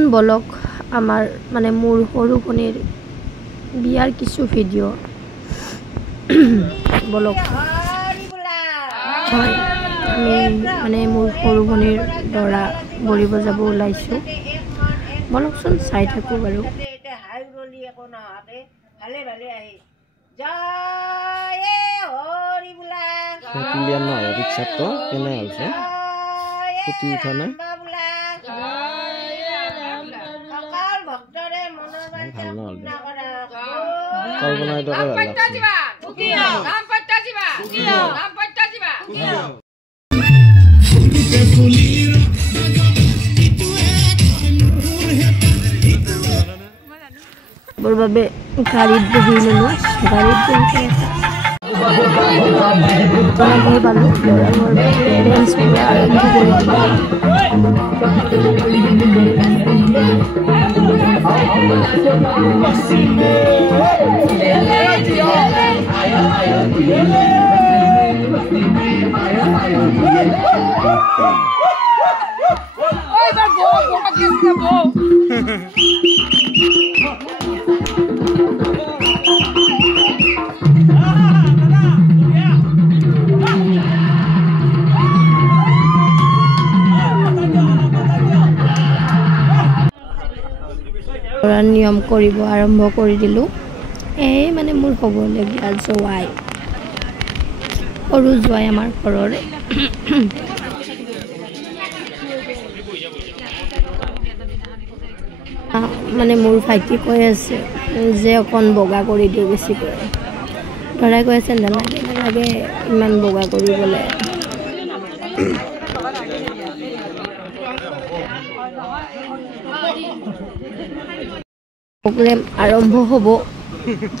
চাওকচোন বলক আমাৰ মানে মোৰ সৰু ভনীৰ বিয়াৰ কিছু ভিডিঅ' বলক হয় আমি মানে মোৰ সৰু ভনীৰ দৰা বৰিব যাব ওলাইছোঁ বলকচোন চাই থাকোঁ বাৰু ৰিক্সাটো কেনে হৈছে ফুটি উঠা নাই ভাল নহ'ল কল্পনাৰ দৰে বৰ বাবে গাড়ীত বহি ল'লো গাড়ীত বহি পালোঁ ডেন্স পুৰা আৰম্ভ কৰি নিয়ম কৰিব আৰম্ভ কৰি দিলোঁ এই মানে মোৰ হ'বলগীয়া জোৱাই সৰু জোৱাই আমাৰ ঘৰৰে মানে মোৰ ভাইটি কৈ আছে যে অকণ বগা কৰি দিওঁ বেছিকৈ ধৰাই কৈ আছে নালাগে ইমান বগা কৰিবলৈ প্ৰগ্ৰেম আৰম্ভ হ'ব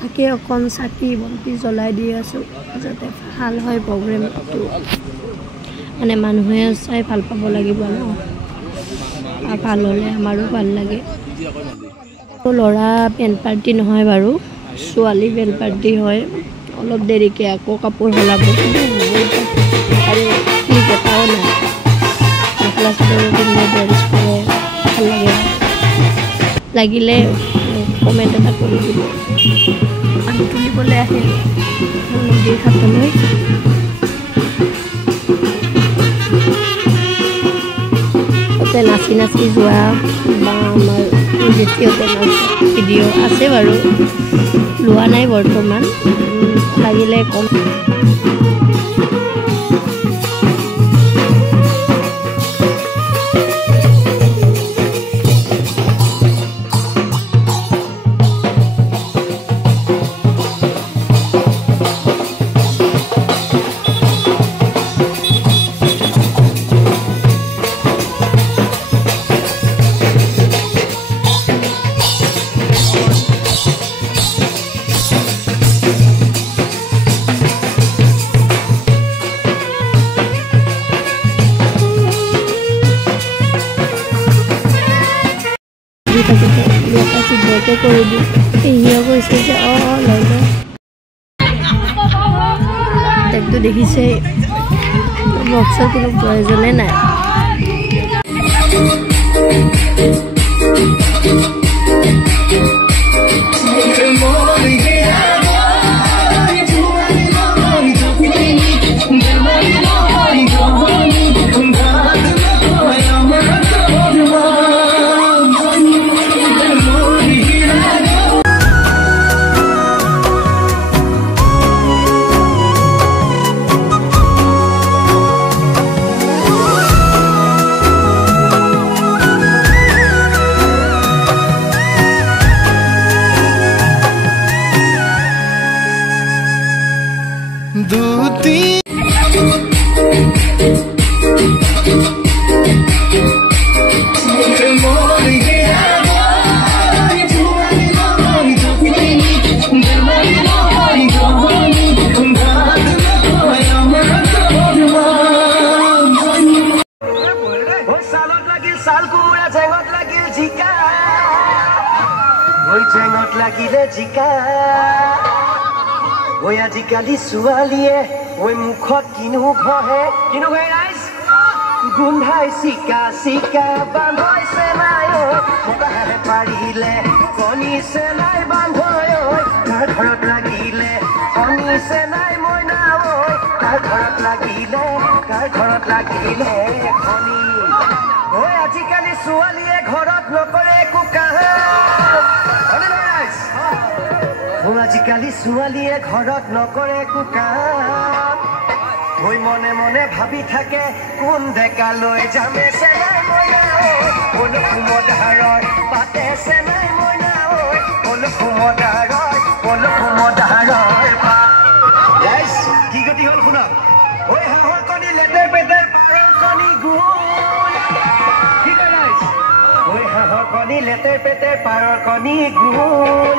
তাকে অকণ চাকি বন্তি জ্বলাই দি আছোঁ যাতে ভাল হয় প্ৰগ্ৰেমটো মানে মানুহে চাই ভাল পাব লাগিব ন ভাল হ'লে আমাৰো ভাল লাগে ল'ৰা বেণ্ড পাৰ্টি নহয় বাৰু ছোৱালী বেণ্ড পাৰ্টি হয় অলপ দেৰিকৈ আকৌ কাপোৰ সলাব আৰু ক্লিপ এটাও নাই মেখেলা চাদৰ পিন্ধি ডেন্স কৰে ভাল লাগে লাগিলে কমেণ্ট এটা কৰি দিব আমি তুলিবলৈ আহিল নদীৰ ঘাটলৈ তাতে নাচি নাচি যোৱা বা আমাৰ দ্বিতীয়তে ভিডিঅ' আছে বাৰু লোৱা নাই বৰ্তমান লাগিলে কম কৰি দিওঁ পেহীয়ে কৈছে যে লৈ যাওঁ তাকতো দেখিছেই বক্সৰ কোনো প্ৰয়োজনে নাই আজিকালি ছোৱালীয়ে মুখত কিনো ঘহে ৰাইজ গোন্ধাই চিকা চিকা বান্ধৈছে নাই মতাহে পাৰিলে কণিছে নাই বান্ধৈ কাৰ ঘৰত লাগিলে কণিছে নাই মইনা কাৰ ঘৰত লাগিলে কণি ঐ আজিকালি ছোৱালীয়ে ঘৰত নকৰে একো কাম আজিকালি ছোৱালীয়ে ঘৰত নকৰে একো কাম ঐ মনে মনে ভাবি থাকে কোন ডেকালৈ যামে চেনাই মইনা কোন কুমধাৰৰ পাতে চেনাই মইনা কোন কুমধাৰৰ কি গতি হ'ল শুনক ঐ হাঁহৰ কণী লেতেৰ পেটেৰ পাৰৰ কণী গুণ কি কয় ৰাইজ ঐ হাঁহৰ কণী লেতেৰ পেটেৰ পাৰৰ কণী গুণ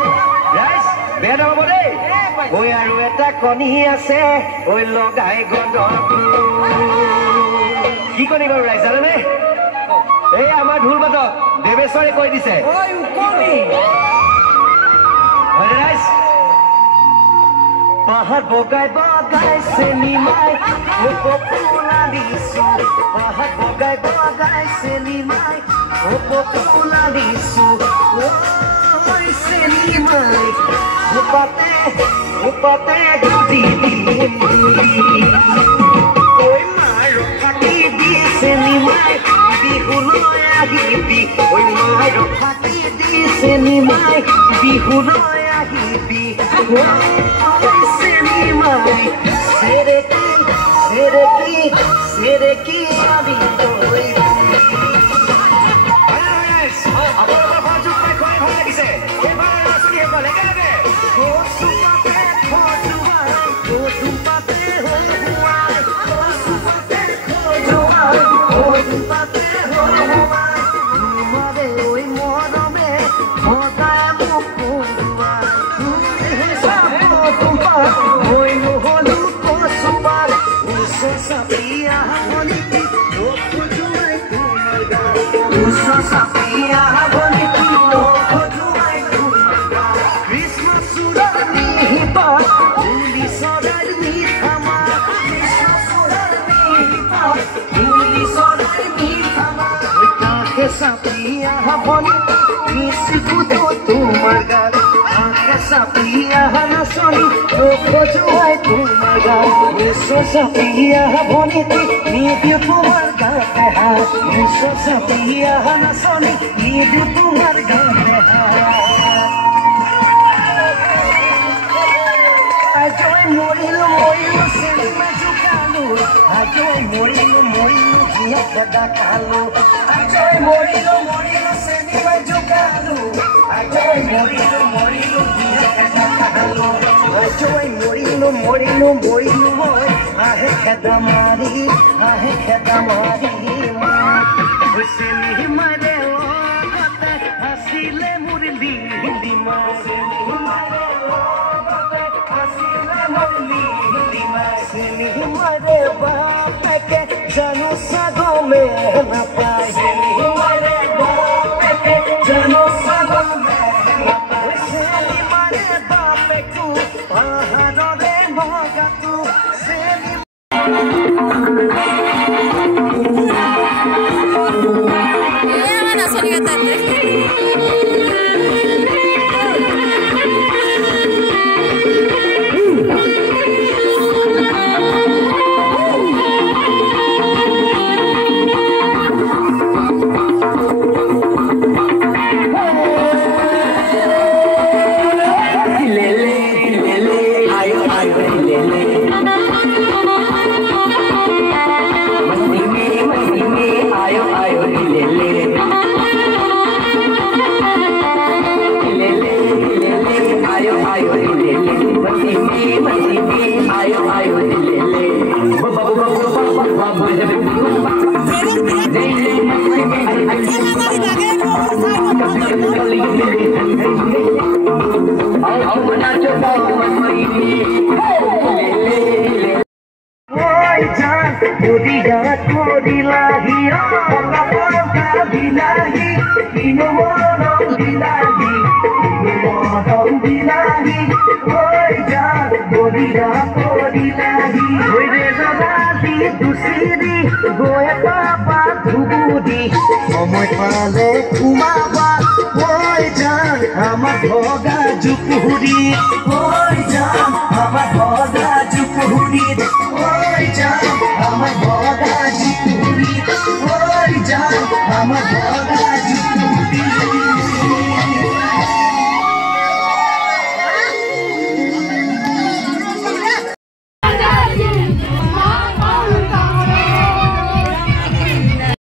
ৰাইজ বেয়া নহ'ব দেই ঐ আৰু এটা কণী আছে ঐ লগাই কি কণী বাৰু ৰাইজ জানেনে এই আমাৰ ঢোল বাদক দেৱেশ্বৰে কৈ দিছে ৰাইজ পাহাৰ বগাই বগাই চেনিমাই ফুলা দিছো পাহাৰ বগাই বগাই চেনিমাই ফুলা দিছো চেনিমাই পাতে গুজি ঐ মাৰ ফাটি দি চেনিমাই বিহুলৈ আহিবি ঐ মাৰ ফাটি দি চেনিমাই বিহুলৈ আহিবি চেনিমাই সেৰেকি আমি তই আপোনালোকৰ সহযোগ পাই খুৱাই ভাল লাগিছে এইবাৰ ল'ৰা ছোৱালীসকল একেলগে Sapia haboni nisikuto tumar gal aake sapia hanasoni lokho juai tumar gal niso sapia haboni nidiu tumar gal ha niso sapia hanasoni nidiu tumar gal ha ajoy morilo seni majukalu ajoy morilo hiya kada kalu ajoy morilo seni majukalu ajoy morilo hiya kada kalu ajoy morilo boy ahe kada mari ma seni mare o kata hasile murli hindi ma seni mare o kata hasile murli hindi ma seni mare baap ke janu sago me na paai seni mare baap ke janu sago me na paai seni mare baap ku paharore hoga tu seni Siri গৈ পাবা ধুবুৰী সময় পালে সোমাবা হৈ যাম আমাৰ ভগা জুপুৰি হৈ যাম আমাৰ ভগা জুপুৰি হৈ যাম আমাৰ ভগা জুপুৰি হৈ যাম আমাৰ ভগা জুপুৰি